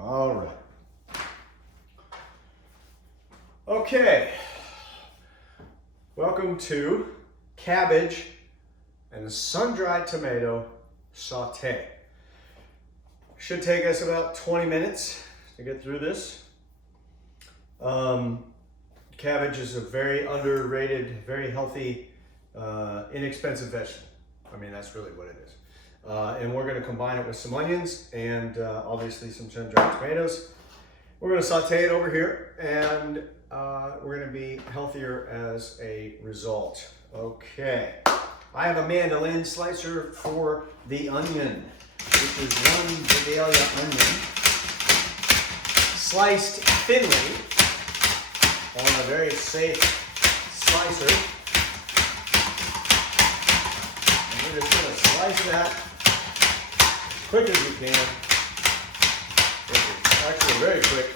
All right. Okay. Welcome to cabbage and sun-dried tomato sauté. Should take us about 20 minutes to get through this. Cabbage is a very underrated, very healthy, inexpensive vegetable. I mean, that's really what it is. And we're going to combine it with some onions and obviously some sun-dried tomatoes. We're going to saute it over here, and we're going to be healthier as a result. Okay. I have a mandolin slicer for the onion. This is one Vidalia onion, sliced thinly on a very safe slicer. And we're just going to slice that as quick as you can. Actually, very quick.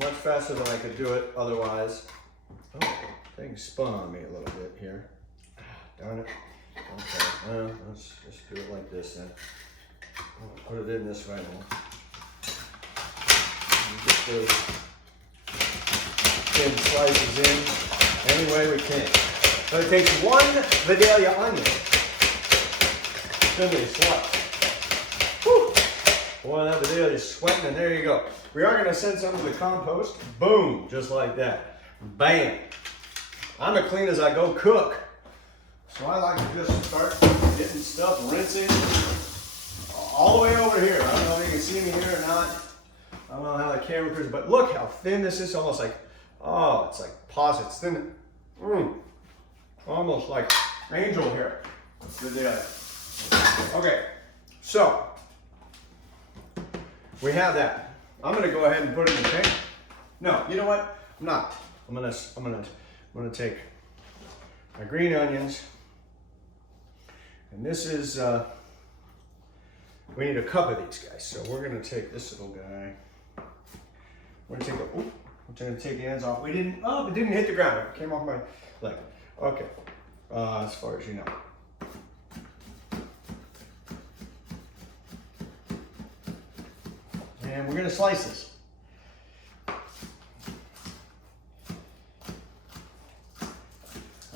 Much faster than I could do it otherwise. Oh, things spun on me a little bit here. Darn it. Okay, well, let's just do it like this then. I'll put it in this right now. Get those thin slices in any way we can. So it takes one Vidalia onion. Thinly sliced. Whew. Boy, that Vidalia is sweating, and there you go. We are going to send some to the compost. Boom, just like that. Bam. I'm as clean as I go cook. So I like to just start getting stuff rinsing all the way over here. I don't know if you can see me here or not. I don't know how the camera appears, but look how thin this is. Almost like, oh, it's like pasta. It's thin. Almost like angel hair. Okay, so we have that. I'm gonna go ahead and put it in the tank. No, you know what? I'm not. I'm gonna take my green onions, and this is we need a cup of these guys. So we're gonna take this little guy. We're gonna take the ends off. We didn't. Oh, it didn't hit the ground. It came off my leg. Okay. As far as you know. And we're going to slice this.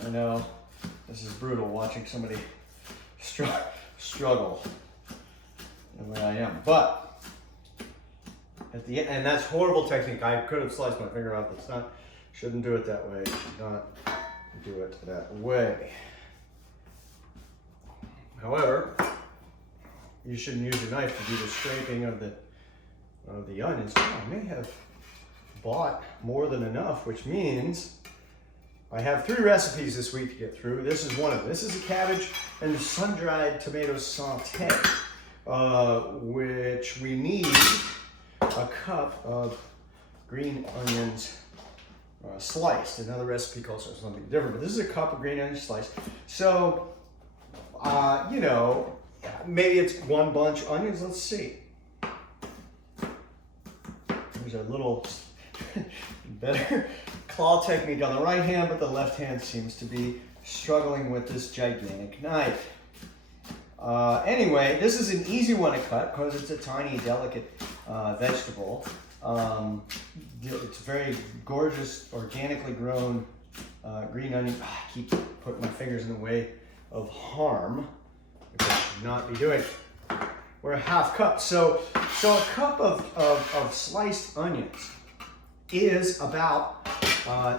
I know this is brutal watching somebody struggle the way I am, but at the end, and that's horrible technique. I could have sliced my finger off. That's not. Shouldn't do it that way. Should not do it that way. However, you shouldn't use your knife to do the scraping of the onions. Oh, I may have bought more than enough, which means I have 3 recipes this week to get through. This is one of them. This is a cabbage and sun-dried tomato sauté, which we need a cup of green onions sliced. Another recipe calls for something different, but this is a cup of green onions sliced. So, you know, maybe it's 1 bunch of onions. Let's see. There's a little better claw technique on the right hand, but the left hand seems to be struggling with this gigantic knife. Anyway, this is an easy one to cut because it's a tiny, delicate vegetable. It's very gorgeous, organically grown green onion. I keep putting my fingers in the way of harm, which I should not be doing. We're a half cup. So a cup of sliced onions is about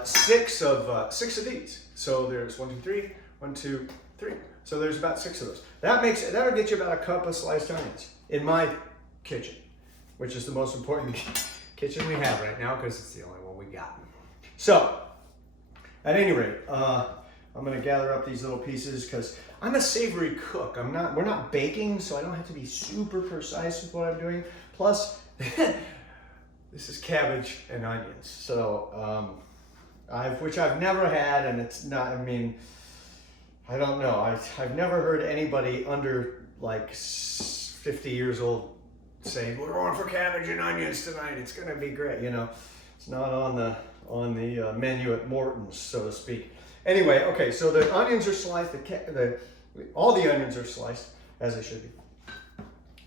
6 of these. So there's 1, 2, 3, 1, 2, 3. So there's about 6 of those. That'll get you about a cup of sliced onions in my kitchen, which is the most important kitchen we have right now because it's the only one we got. So at any rate, I'm going to gather up these little pieces because I'm a savory cook. We're not baking, so I don't have to be super precise with what I'm doing. Plus, this is cabbage and onions. So, which I've never had, and it's not, I mean, I don't know. I've never heard anybody under like 50 years old saying, we're going for cabbage and onions tonight. It's going to be great. You know, it's not on the menu at Morton's, so to speak. Anyway, okay, so the onions are sliced, all the onions are sliced, as they should be.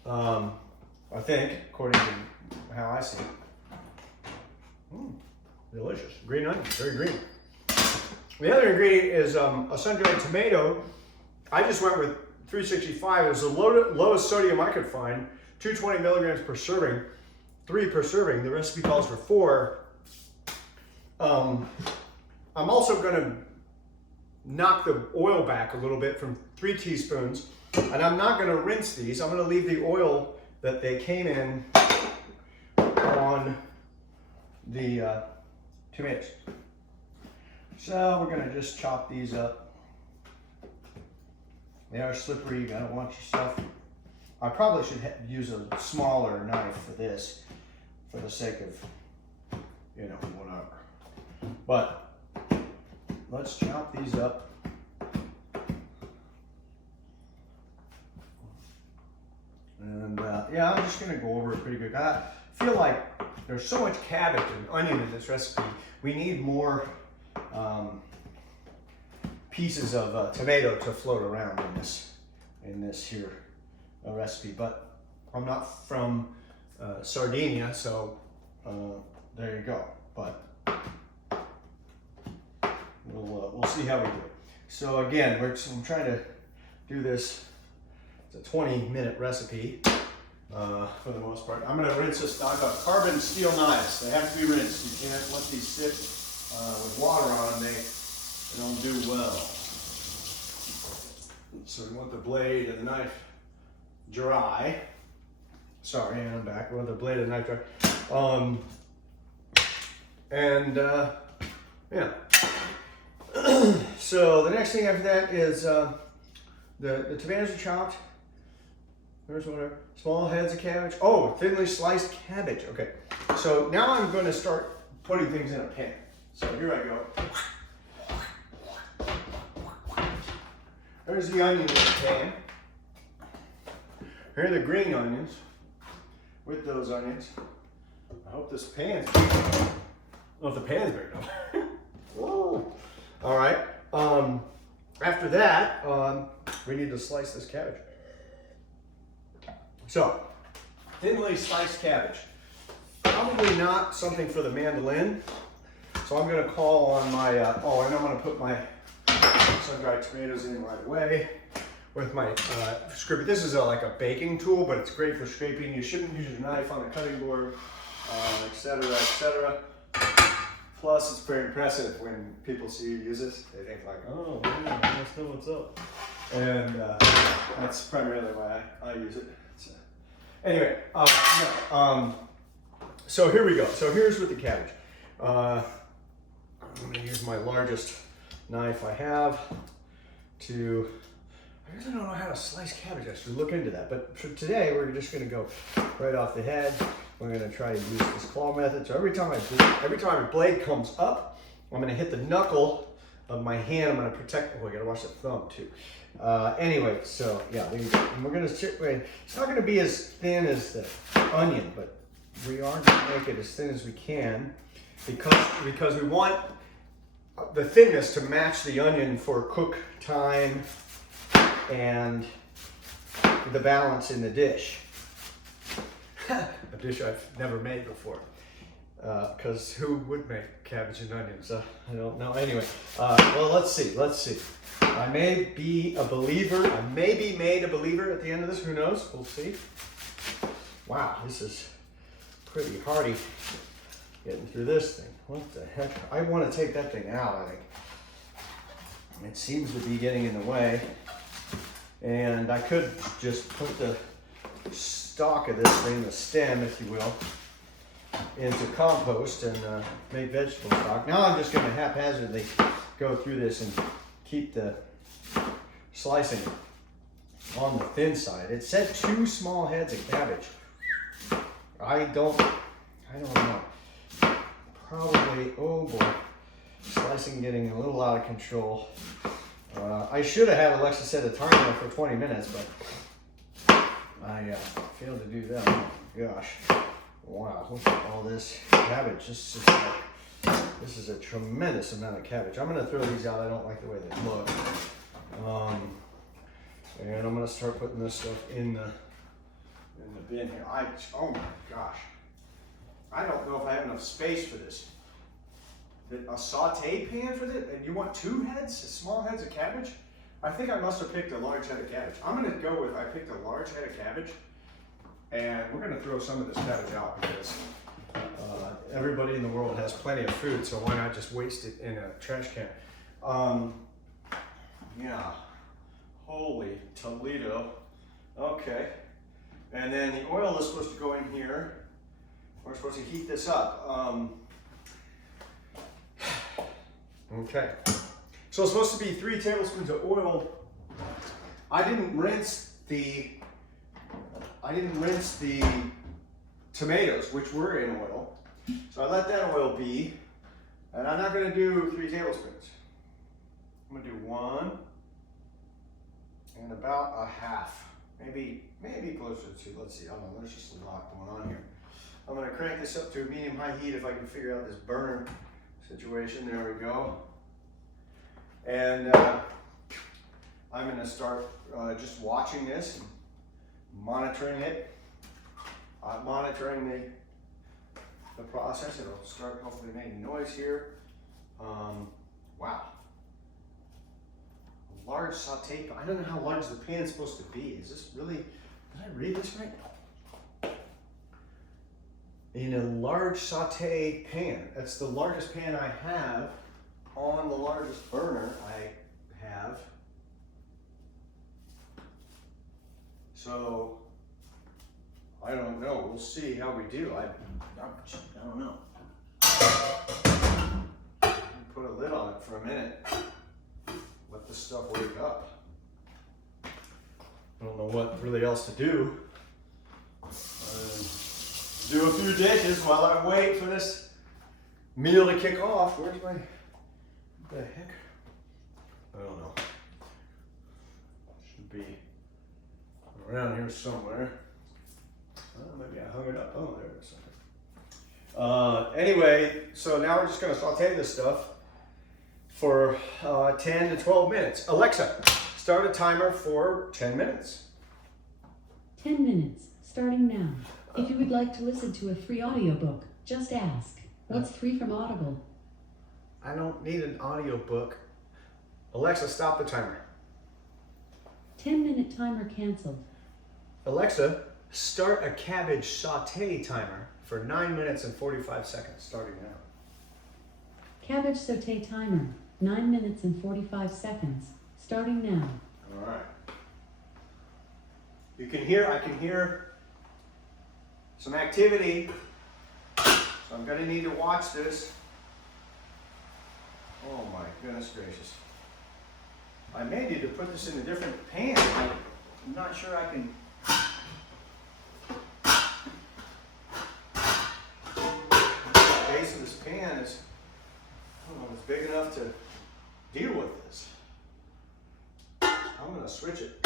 I think, according to how I see it. Delicious. Green onion, very green. The other ingredient is a sun-dried tomato. I just went with 365. It was the lowest sodium I could find. 220 milligrams per serving, 3 per serving. The recipe calls for 4. I'm also going to knock the oil back a little bit from 3 teaspoons, and I'm not going to rinse these. I'm going to leave the oil that they came in on the tomatoes. So we're going to just chop these up. They are slippery. You don't want your stuff. I probably should use a smaller knife for this, for the sake of, you know, whatever. But let's chop these up. And yeah, I'm just gonna go over it pretty quick. I feel like there's so much cabbage and onion in this recipe. We need more pieces of tomato to float around in this here recipe. But I'm not from Sardinia, so there you go. But we'll see how we do it. So again, I'm trying to do this. It's a 20-minute recipe for the most part. I'm going to rinse this. I've got carbon steel knives. They have to be rinsed. You can't let these sit with water on them. They don't do well. So we want the blade and the knife dry. Sorry, I'm back. We want the blade and the knife dry. Yeah. So the next thing after that is the tomatoes are chopped. There's whatever. Small heads of cabbage. Oh, thinly sliced cabbage. Okay. So now I'm going to start putting things in a pan. So here I go. There's the onion in the pan. Here are the green onions with those onions. I hope this pan's big enough. I don't know if the pan's big enough. Whoa. All right. After that, we need to slice this cabbage. So, thinly sliced cabbage. Probably not something for the mandolin. So I'm going to call on my, and I'm going to put my sun-dried tomatoes in right away with my scraper. This is like a baking tool, but it's great for scraping. You shouldn't use your knife on a cutting board, etc., etc. Plus, it's very impressive when people see you use this. They think like, oh, man, I must know what's up. And that's primarily why I use it. Anyway, so here we go. So here's with the cabbage. I'm going to use my largest knife I have to, I really don't know how to slice cabbage. I should look into that. But for today, we're just going to go right off the head. We're going to try to use this claw method. So every time a blade comes up, I'm going to hit the knuckle of my hand. I'm going to protect, oh, I got to watch the thumb too. Anyway, so yeah, there you go. And we're going to it's not going to be as thin as the onion, but we are going to make it as thin as we can because we want the thinness to match the onion for cook time and the balance in the dish. A dish I've never made before. Because who would make cabbage and onions? I don't know. Anyway, well, let's see. I may be a believer. I may be made a believer at the end of this. Who knows? We'll see. Wow, this is pretty hardy getting through this thing. What the heck? I want to take that thing out, I think. It seems to be getting in the way. And I could just put the stalk of this thing, the stem, if you will, into compost and make vegetable stock. Now I'm just going to haphazardly go through this and keep the slicing on the thin side. It said 2 small heads of cabbage. I don't know. Probably, oh boy, slicing getting a little out of control. I should have had Alexa set a timer for 20 minutes, but I failed to do that. Oh my gosh. Wow, look at all this cabbage. This is a tremendous amount of cabbage. I'm going to throw these out. I don't like the way they look. And I'm going to start putting this stuff in in the bin here. Oh my gosh. I don't know if I have enough space for this. A saute pan for this? And you want 2 heads, small heads of cabbage? I think I must have picked a large head of cabbage. I'm gonna go with, I picked a large head of cabbage, and we're gonna throw some of this cabbage out because everybody in the world has plenty of food, so why not just waste it in a trash can? Yeah, holy Toledo. Okay, and then the oil is supposed to go in here. We're supposed to heat this up. Okay, so it's supposed to be 3 tablespoons of oil. I didn't rinse the tomatoes, which were in oil. So I let that oil be, and I'm not gonna do 3 tablespoons. I'm gonna do 1 and about a half, maybe closer to, let's see, I don't know, there's just a lot going on here. I'm gonna crank this up to medium-high heat if I can figure out this burner situation. There we go. And I'm gonna start just watching this, monitoring it, monitoring the process. It'll start hopefully making noise here. Wow. A large saute pan. I don't know how large the pan is supposed to be. Is this really, did I read this right? In a large saute pan. That's the largest pan I have on the largest burner I have. So I don't know. We'll see how we do. I don't know. Put a lid on it for a minute. Let this stuff wake up. I don't know what really else to do. Do a few dishes while I wait for this meal to kick off. Where's my, what the heck? I don't know. Should be around here somewhere. Maybe I hung it up. Oh, there it is. Anyway, so now we're just gonna saute this stuff for 10 to 12 minutes. Alexa, start a timer for 10 minutes. 10 minutes, starting now. If you would like to listen to a free audiobook, just ask. What's free from Audible? I don't need an audiobook. Alexa, stop the timer. 10-minute timer canceled. Alexa, start a cabbage saute timer for 9 minutes and 45 seconds, starting now. Cabbage saute timer, 9 minutes and 45 seconds, starting now. All right. You can hear, I can hear some activity, so I'm gonna need to watch this. Oh my goodness gracious. I may need to put this in a different pan. I'm not sure I can. The base of this pan is, I don't know if it's big enough to deal with this. I'm gonna switch it.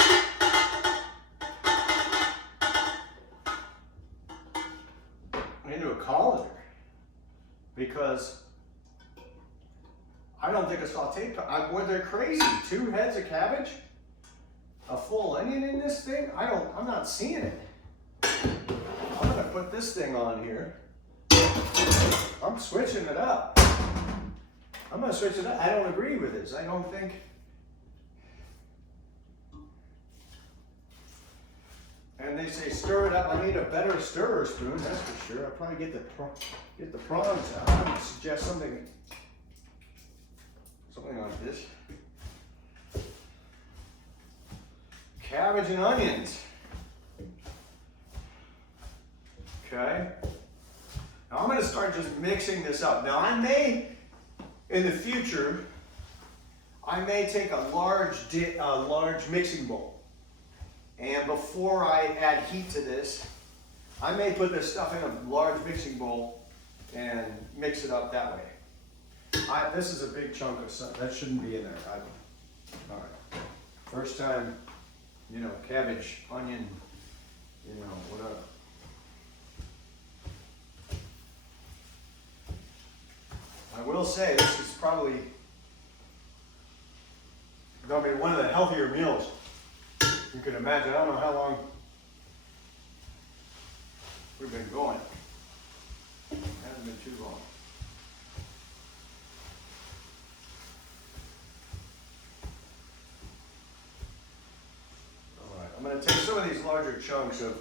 Into a colander because I don't think a saute pan, boy, they're crazy. 2 heads of cabbage, a full onion in this thing. I'm not seeing it. I'm gonna put this thing on here. I'm switching it up. I'm gonna switch it up. I don't agree with this. I don't think. And they say stir it up. I need a better stirrer spoon, that's for sure. I'll probably get the prawns out. I would suggest something like this. Cabbage and onions. Okay. Now I'm going to start just mixing this up. Now I may, in the future, I may take a large mixing bowl. And before I add heat to this, I may put this stuff in a large mixing bowl and mix it up that way. This is a big chunk of stuff. That shouldn't be in there. All right. First time, cabbage, onion, whatever. I will say this is probably going to be one of the healthier meals you can imagine. I don't know how long of these larger chunks of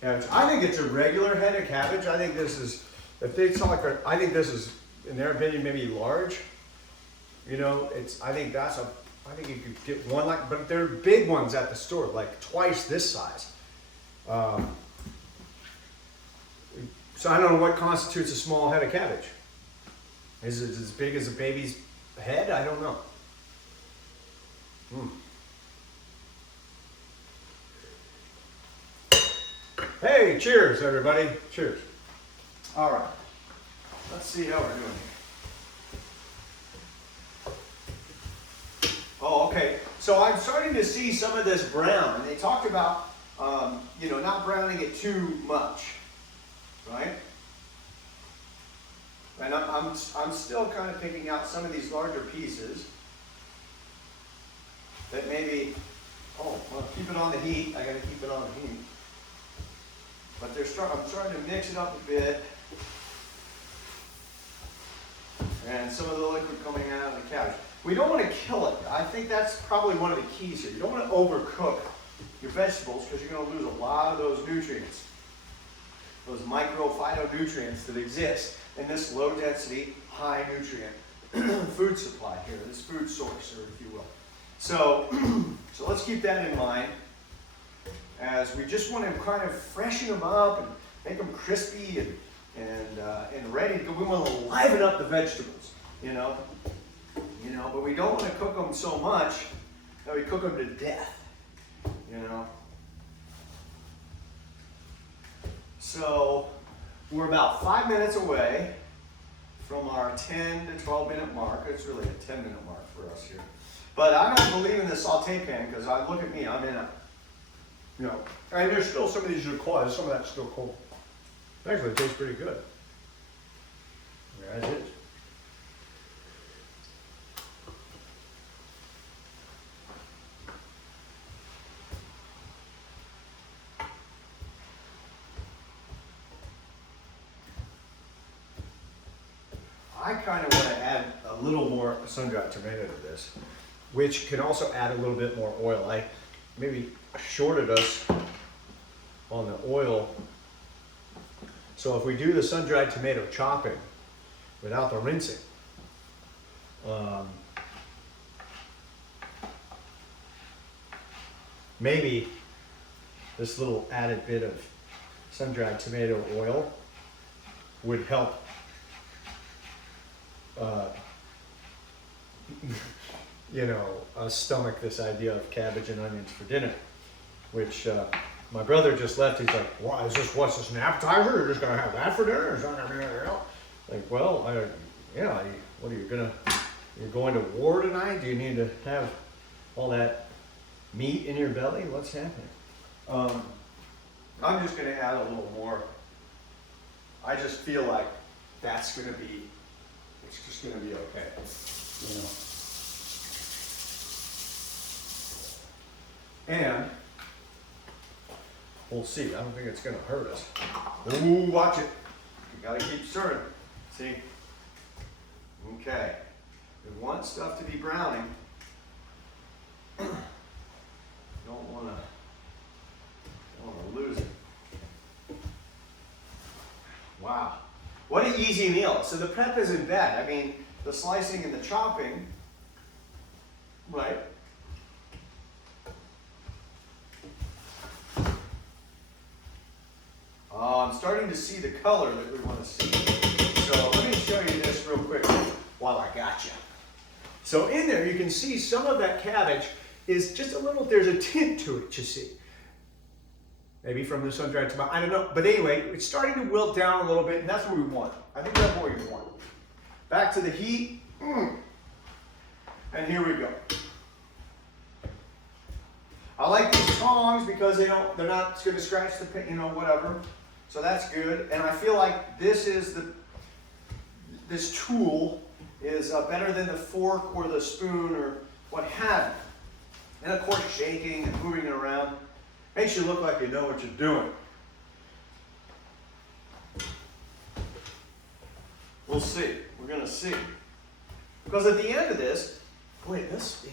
cabbage. I think it's a regular head of cabbage. I think this is, if they saw like, I think this is, in their opinion, maybe large. You know, I think you could get one like, but they're big ones at the store, like twice this size. So I don't know what constitutes a small head of cabbage. Is it as big as a baby's head? I don't know. Hey, cheers, everybody. Cheers. All right. Let's see how we're doing here. Oh, okay. So I'm starting to see some of this brown, and they talked about, not browning it too much, right? And I'm still kind of picking out some of these larger pieces that maybe, well, keep it on the heat. I got to keep it on the heat. But I'm starting to mix it up a bit. And some of the liquid coming out of the cabbage. We don't want to kill it. I think that's probably one of the keys here. You don't want to overcook your vegetables because you're going to lose a lot of those nutrients. Those micro phytonutrients that exist in this low density, high nutrient food supply here, this food source, or if you will. So let's keep that in mind as we just want to kind of freshen them up and make them crispy and ready to go. We want to liven up the vegetables, but we don't want to cook them so much that we cook them to death, So we're about 5 minutes away from our 10 to 12 minute mark. It's really a 10-minute mark for us here. But I'm not believing the saute pan because look at me, I'm in a, and there's still some of these are cold. Some of that's still cold. Actually, it tastes pretty good. As is. I kind of want to add a little more sun-dried tomato to this, which can also add a little bit more oil. I maybe shorted us on the oil. So if we do the sun-dried tomato chopping without the rinsing, maybe this little added bit of sun-dried tomato oil would help stomach this idea of cabbage and onions for dinner, which my brother just left. He's like, what's this, an appetizer? You're just going to have that for dinner? Is that anything else? Like, well, what are you you're going to war tonight? Do you need to have all that meat in your belly? What's happening? I'm just going to add a little more. I just feel like it's just going to be okay. And we'll see. I don't think it's going to hurt us. Ooh, watch it. You got to keep stirring. See? Okay. We want stuff to be browning. Don't want to lose it. Wow. What an easy meal. So the prep isn't bad. I mean, the slicing and the chopping, right? I'm starting to see the color that we want to see. So let me show you this real quick while I got you. So in there you can see some of that cabbage is just a little, there's a tint to it, you see. Maybe from the sun-dried tomato, I don't know. But anyway, it's starting to wilt down a little bit, and that's what we want. I think that's what we want. Back to the heat. And here we go. I like these tongs because they're not going to scratch the, whatever. So that's good. And I feel like this tool is better than the fork or the spoon or what have you. And of course, shaking and moving it around makes you look like you know what you're doing. We'll see. We're going to see. Because at the end of this, boy, it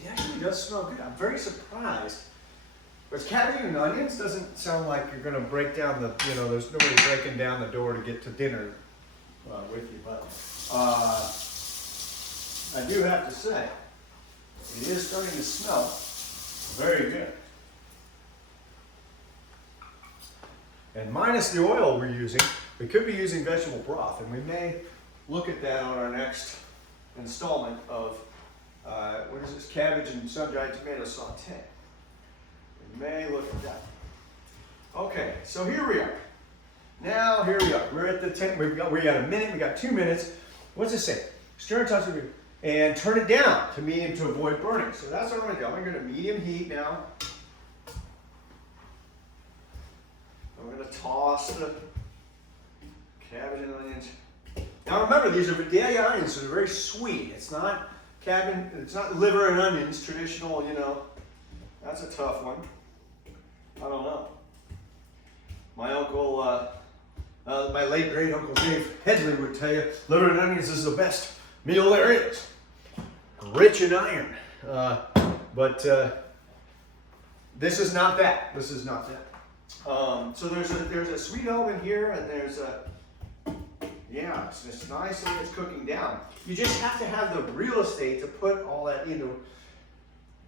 actually does smell good. I'm very surprised But cabbage and onions doesn't sound like you're gonna break down the, you know, there's nobody breaking down the door to get to dinner with you. But I do have to say, it is starting to smell very good. And minus the oil we're using, we could be using vegetable broth, and we may look at that on our next installment of, what is this, cabbage and sun-dried tomato sauté. We may look at that. Okay, so here we are. Now, here we are. We're at the 10, we got a minute, we got 2 minutes. What's it say? Stir and toss it and turn it down to medium to avoid burning. So that's what I'm gonna do. I'm gonna medium heat now. I'm gonna toss the cabbage and onions. Now remember, these are Vidalia onions, so they're very sweet. It's not cabbage, it's not liver and onions, traditional, you know. That's a tough one. I don't know. My uncle, my late great uncle Dave Headley would tell you, liver and onions is the best meal there is. Rich in iron. But this is not that. This is not that. So there's a sweet element here, and there's a, yeah, it's nice and it's cooking down. You just have to have the real estate to put all that into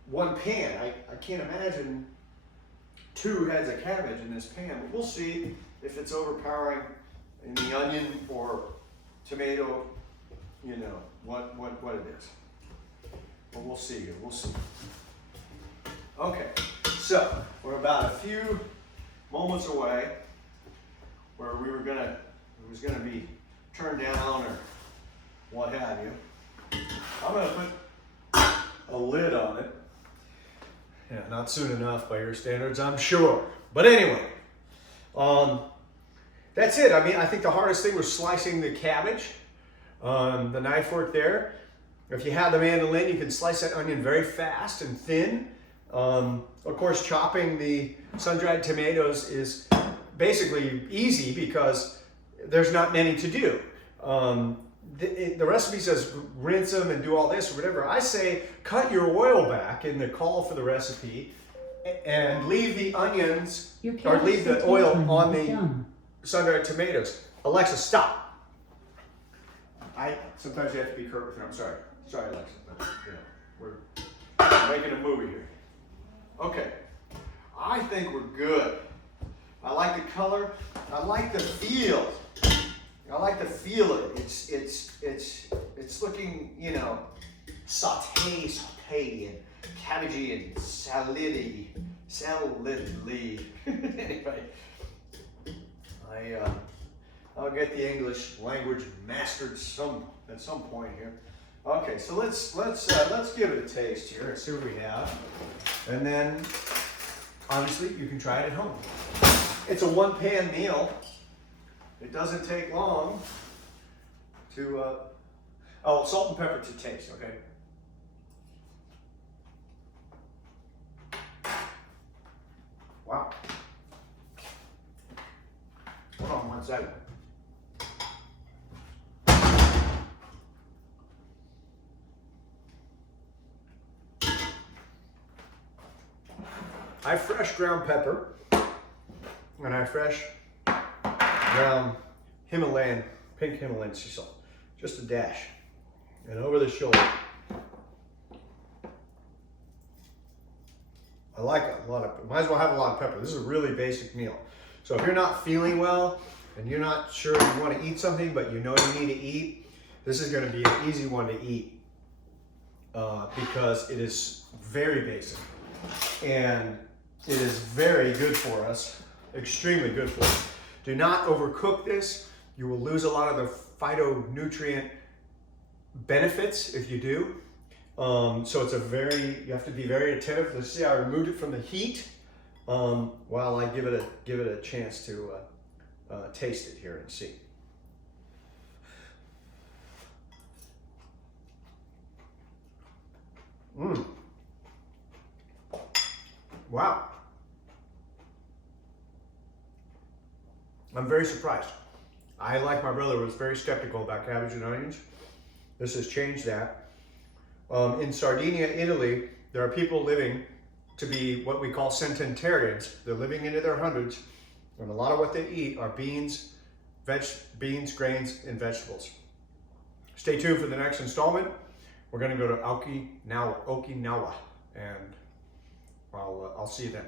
one pan. I can't imagine 2 heads of cabbage in this pan, but we'll see if it's overpowering in the onion or tomato, you know, what it is. But we'll see here, we'll see. Okay, so we're about a few moments away where it was gonna be turned down or what have you. I'm gonna put a lid on it. Yeah, not soon enough by your standards, I'm sure. But anyway, that's it. I mean, I think the hardest thing was slicing the cabbage. The knife worked there. If you have the mandolin, you can slice that onion very fast and thin. Of course, chopping the sun-dried tomatoes is basically easy because there's not many to do. The recipe says rinse them and do all this or whatever. I say cut your oil back in the call for the recipe and leave the onions or leave the oil on the sun-dried tomatoes. Alexa, stop. Sometimes you have to be curt with her. I'm sorry. Sorry, Alexa. But, you know, we're making a movie here. Okay. I think we're good. I like the color. I like the feel. I like to feel it. It's looking, you know, sauté and cabbagey and salady. Anyway, I'll get the English language mastered at some point here. Okay, so let's give it a taste here and see what we have, and then obviously you can try it at home. It's a one-pan meal. It doesn't take long to, oh, salt and pepper to taste, okay? Wow. Hold on 1 second. I have fresh ground pepper, and I have fresh ground Himalayan, pink Himalayan sea salt, just a dash, and over the shoulder. I like a lot of, might as well have a lot of pepper. This is a really basic meal. So if you're not feeling well and you're not sure you want to eat something, but you know you need to eat, this is going to be an easy one to eat because it is very basic and it is very good for us, extremely good for us. Do not overcook this. You will lose a lot of the phytonutrient benefits if you do. So it's you have to be very attentive. Let's see, I removed it from the heat while I give it a chance to taste it here and see. Wow. I'm very surprised. I, like my brother, was very skeptical about cabbage and onions. This has changed that. In Sardinia, Italy, there are people living to be what we call centenarians. They're living into their hundreds, and a lot of what they eat are beans, grains, and vegetables. Stay tuned for the next installment. We're going to go to Okinawa, and I'll see you then.